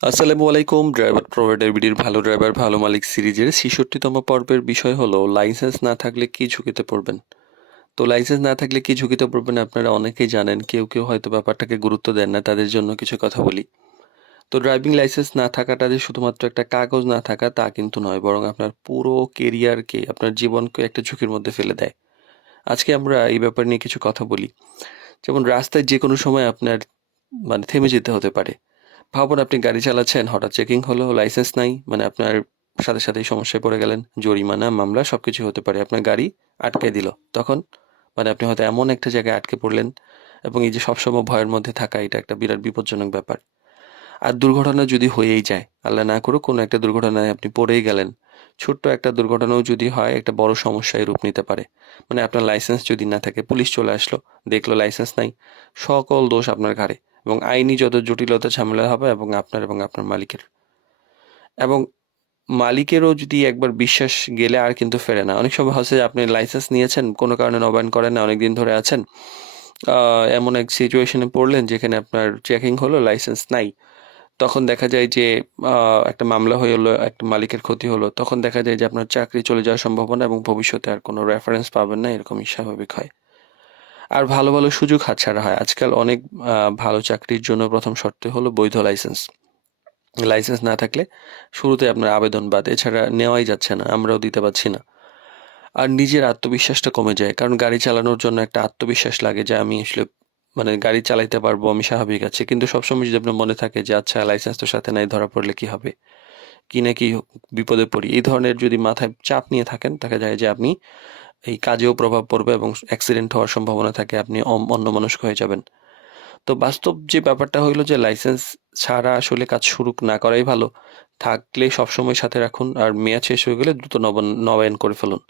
আসসালামু আলাইকুম। Driver provider বিডির ভালো ড্রাইভার ভালো মালিক সিরিজের ৬৬তম পর্বের বিষয় হলো লাইসেন্স না থাকলে কি ঝুঁকিতে পড়বেন। তো লাইসেন্স না থাকলে কি ঝুঁকিতে পড়বেন আপনারা অনেকেই জানেন, কেউ কেউ হয়তো ব্যাপারটাকে গুরুত্ব দেন না, তাদের জন্য কিছু কথা বলি। তো ড্রাইভিং লাইসেন্স না থাকাটা যে শুধুমাত্র একটা কাগজ না থাকা তা কিন্তু নয়, বরং আপনার পুরো কেরিয়ারকে, আপনার জীবনকে একটা ঝুঁকির মধ্যে ফেলে দেয়। আজকে আমরা এই ব্যাপার নিয়ে কিছু কথা বলি। যেমন রাস্তায় যে কোনো সময় আপনার থেমে যেতে হতে পারে। ভাবুন আপনি গাড়ি চালাচ্ছেন, হঠাৎ চেকিং হলো, লাইসেন্স নাই, আপনার সাথে সাথেই সমস্যায় পড়ে গেলেন। জরিমানা, মামলা সবকিছু হতে পারে। আপনার গাড়ি আটকে দিল। তখন আপনি হয়তো এমন একটা জায়গায় আটকে পড়লেন, এবং এই যে সবসময় ভয়ের মধ্যে থাকা, এটা একটা বিরাট বিপজ্জনক ব্যাপার। আর দুর্ঘটনা যদি হয়েই যায়, আল্লাহ না করুক কোনো একটা দুর্ঘটনায় আপনি পড়েই গেলেন, ছোট্ট একটা দুর্ঘটনাও যদি হয় একটা বড় সমস্যায় রূপ নিতে পারে। আপনার লাইসেন্স যদি না থাকে, পুলিশ চলে আসলো, দেখলো লাইসেন্স নাই, সকল দোষ আপনার ঘাড়ে, এবং আইনি যত জটিলতা ঝামেলা হবে এবং আপনার মালিকের, এবং মালিকেরও যদি একবার বিশ্বাস গেলে আর কিন্তু ফেরে না। অনেক সময় হচ্ছে যে আপনি লাইসেন্স নিয়েছেন, কোনো কারণে নবায়ন করেন না, অনেকদিন ধরে আছেন, এমন এক সিচুয়েশনে পড়লেন যেখানে আপনার চেকিং হলো, লাইসেন্স নাই। তখন দেখা যায় যে একটা মামলা হয়ে হলো, একটা মালিকের ক্ষতি হলো। তখন দেখা যায় যে আপনার চাকরি চলে যাওয়ার সম্ভাবনা, এবং ভবিষ্যতে আর কোনো রেফারেন্স পাবেন না, এরকমই স্বাভাবিক হয়। আর ভালো ভালো সুযোগ হাতছাড়া হয়। আজকাল অনেক ভালো চাকরির জন্য প্রথম শর্ত হলো বৈধ লাইসেন্স। লাইসেন্স না থাকলে শুরুতে আপনার আবেদন বাদ, এছাড়া নেওয়াই যাচ্ছে না, আমরাও দিতে পারছি না। আর নিজের আত্মবিশ্বাসটা কমে যায়, কারণ গাড়ি চালানোর জন্য একটা আত্মবিশ্বাস লাগে যে আমি আসলে গাড়ি চালাইতে পারবো, আমি স্বাভাবিক আছি। কিন্তু সবসময় যদি আপনার মনে থাকে যে আচ্ছা লাইসেন্স তো সাথে নাই, ধরা পড়লে কি হবে, কি না কি বিপদে পড়ি, এই ধরনের যদি মাথায় চাপ নিয়ে থাকেন, দেখা যায় যে আপনি এই কাজেও প্রভাব পড়বে এবং অ্যাক্সিডেন্ট হওয়ার সম্ভাবনা থাকে, আপনি অন্যমনস্ক হয়ে যাবেন। তো বাস্তব যে ব্যাপারটা হইলো যে লাইসেন্স ছাড়া আসলে কাজ শুরু না করাই ভালো। থাকলে সবসময় সাথে রাখুন, আর মেয়াদ শেষ হয়ে গেলে দ্রুত নবায়ন করে ফেলুন।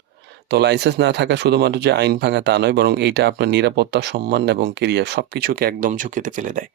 তো লাইসেন্স না থাকা শুধুমাত্র যে আইন ভাঙা তা নয়, বরং এইটা আপনার নিরাপত্তা, সম্মান এবং কেরিয়ার সবকিছুকে একদম ঝুঁকিতে ফেলে দেয়।